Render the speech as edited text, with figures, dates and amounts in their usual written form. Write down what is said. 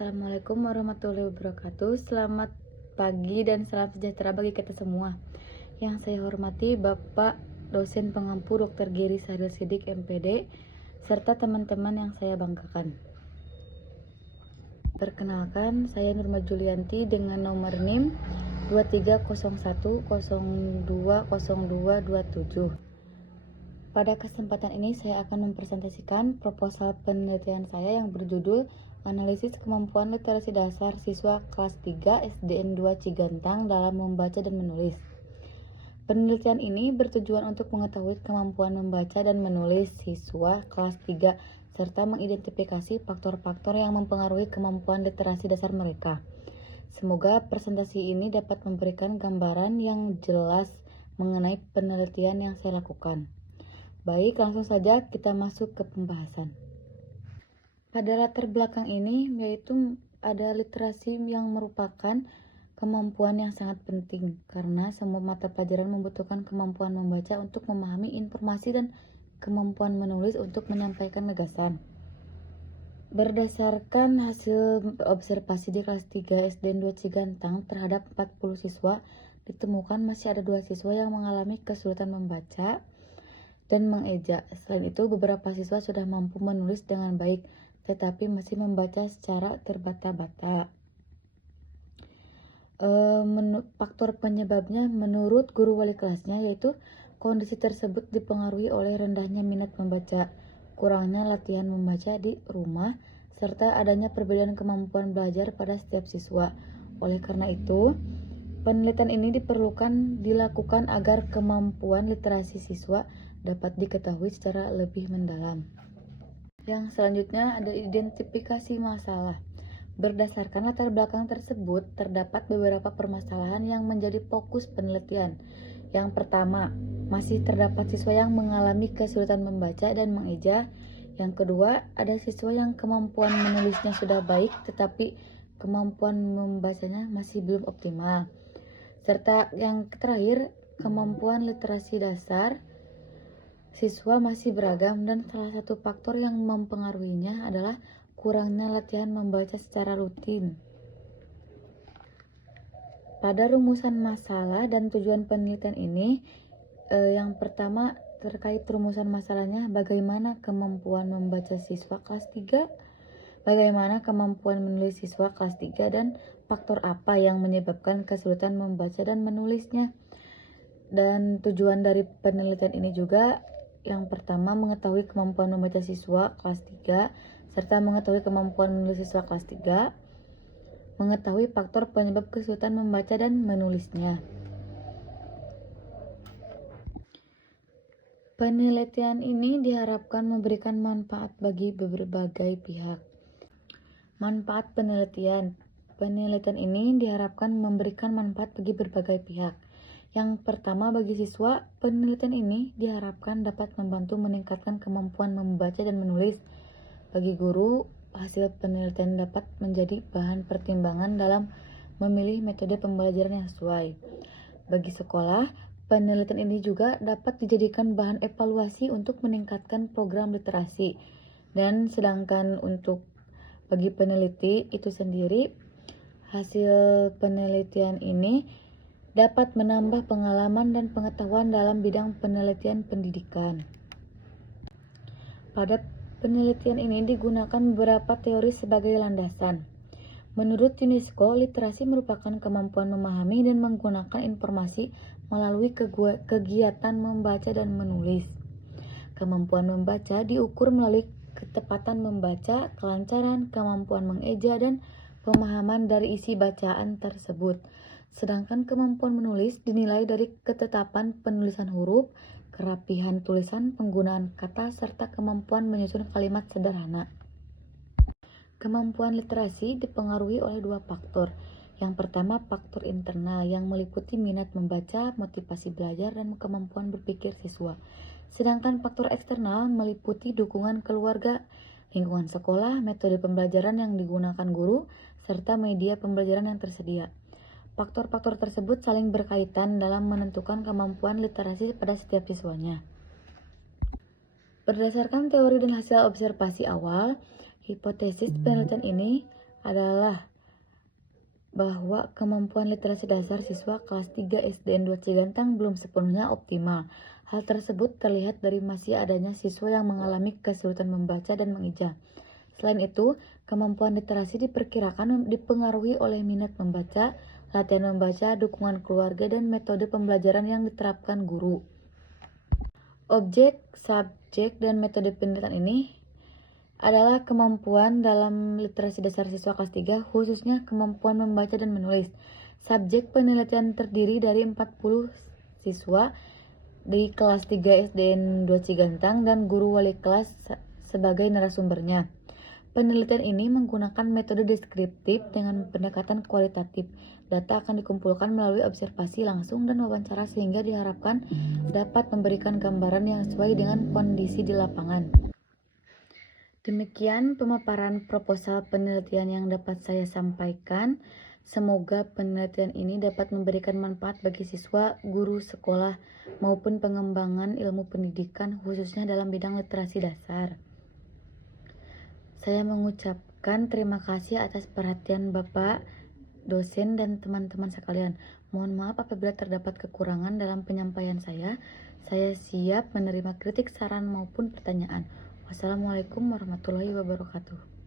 Assalamualaikum warahmatullahi wabarakatuh. Selamat pagi dan salam sejahtera bagi kita semua. Yang saya hormati Bapak dosen pengampu Dr. Geri Sahril Sidik MPD serta teman-teman yang saya banggakan. Perkenalkan, saya Nurma Julianti dengan nomor NIM 2301020227. Pada kesempatan ini saya akan mempresentasikan proposal penelitian saya yang berjudul Analisis Kemampuan Literasi Dasar Siswa Kelas 3 SDN 2 Cigantang dalam Membaca dan Menulis. Penelitian ini bertujuan untuk mengetahui kemampuan membaca dan menulis siswa kelas 3 serta mengidentifikasi faktor-faktor yang mempengaruhi kemampuan literasi dasar mereka. Semoga presentasi ini dapat memberikan gambaran yang jelas mengenai penelitian yang saya lakukan. Baik, langsung saja kita masuk ke pembahasan. Pada latar belakang ini yaitu ada literasi yang merupakan kemampuan yang sangat penting karena semua mata pelajaran membutuhkan kemampuan membaca untuk memahami informasi dan kemampuan menulis untuk menyampaikan gagasan. Berdasarkan hasil observasi di kelas 3 SDN 2 Cigantang terhadap 40 siswa, ditemukan masih ada 2 siswa yang mengalami kesulitan membaca dan mengeja. Selain itu, beberapa siswa sudah mampu menulis dengan baik, tetapi masih membaca secara terbata-bata. Faktor penyebabnya menurut guru wali kelasnya yaitu kondisi tersebut dipengaruhi oleh rendahnya minat membaca, kurangnya latihan membaca di rumah, serta adanya perbedaan kemampuan belajar pada setiap siswa. Oleh karena itu, penelitian ini dilakukan agar kemampuan literasi siswa dapat diketahui secara lebih mendalam. Yang selanjutnya ada identifikasi masalah. Berdasarkan latar belakang tersebut, terdapat beberapa permasalahan yang menjadi fokus penelitian. Yang pertama, masih terdapat siswa yang mengalami kesulitan membaca dan mengeja. Yang kedua, ada siswa yang kemampuan menulisnya sudah baik, tetapi kemampuan membacanya masih belum optimal. Serta yang terakhir, kemampuan literasi dasar siswa masih beragam dan salah satu faktor yang mempengaruhinya adalah kurangnya latihan membaca secara rutin. Pada rumusan masalah dan tujuan penelitian ini, yang pertama terkait rumusan masalahnya, bagaimana kemampuan membaca siswa kelas 3, bagaimana kemampuan menulis siswa kelas 3, dan faktor apa yang menyebabkan kesulitan membaca dan menulisnya. Dan tujuan dari penelitian ini juga yang pertama mengetahui kemampuan membaca siswa kelas 3 serta mengetahui kemampuan menulis siswa kelas 3, mengetahui faktor penyebab kesulitan membaca dan menulisnya. Penelitian ini diharapkan memberikan manfaat bagi berbagai pihak. Manfaat penelitian. Penelitian ini diharapkan memberikan manfaat bagi berbagai pihak. Yang pertama, bagi siswa, penelitian ini diharapkan dapat membantu meningkatkan kemampuan membaca dan menulis. Bagi guru, hasil penelitian dapat menjadi bahan pertimbangan dalam memilih metode pembelajaran yang sesuai. Bagi sekolah, penelitian ini juga dapat dijadikan bahan evaluasi untuk meningkatkan program literasi. Dan sedangkan untuk bagi peneliti itu sendiri, hasil penelitian ini dapat menambah pengalaman dan pengetahuan dalam bidang penelitian pendidikan. Pada penelitian ini digunakan beberapa teori sebagai landasan. Menurut UNESCO, literasi merupakan kemampuan memahami dan menggunakan informasi melalui kegiatan membaca dan menulis. Kemampuan membaca diukur melalui ketepatan membaca, kelancaran, kemampuan mengeja, dan pemahaman dari isi bacaan tersebut. Sedangkan kemampuan menulis dinilai dari ketetapan penulisan huruf, kerapihan tulisan, penggunaan kata, serta kemampuan menyusun kalimat sederhana. Kemampuan literasi dipengaruhi oleh 2 faktor. Yang pertama, faktor internal yang meliputi minat membaca, motivasi belajar, dan kemampuan berpikir siswa. Sedangkan faktor eksternal meliputi dukungan keluarga, lingkungan sekolah, metode pembelajaran yang digunakan guru, serta media pembelajaran yang tersedia. Faktor-faktor tersebut saling berkaitan dalam menentukan kemampuan literasi pada setiap siswanya. Berdasarkan teori dan hasil observasi awal, hipotesis penelitian ini adalah bahwa kemampuan literasi dasar siswa kelas 3 SDN 2 Cigantang belum sepenuhnya optimal. Hal tersebut terlihat dari masih adanya siswa yang mengalami kesulitan membaca dan mengeja. Selain itu, kemampuan literasi diperkirakan dipengaruhi oleh minat membaca, latihan membaca, dukungan keluarga, dan metode pembelajaran yang diterapkan guru. Objek, subjek, dan metode penelitian ini adalah kemampuan dalam literasi dasar siswa kelas 3, khususnya kemampuan membaca dan menulis. Subjek penelitian terdiri dari 40 siswa di kelas 3 SDN 2 Cigantang dan guru wali kelas sebagai narasumbernya. Penelitian ini menggunakan metode deskriptif dengan pendekatan kualitatif. Data akan dikumpulkan melalui observasi langsung dan wawancara sehingga diharapkan dapat memberikan gambaran yang sesuai dengan kondisi di lapangan. Demikian pemaparan proposal penelitian yang dapat saya sampaikan. Semoga penelitian ini dapat memberikan manfaat bagi siswa, guru sekolah, maupun pengembangan ilmu pendidikan khususnya dalam bidang literasi dasar. Saya mengucapkan terima kasih atas perhatian Bapak, dosen, dan teman-teman sekalian. Mohon maaf apabila terdapat kekurangan dalam penyampaian saya. Saya siap menerima kritik, saran, maupun pertanyaan. Wassalamualaikum warahmatullahi wabarakatuh.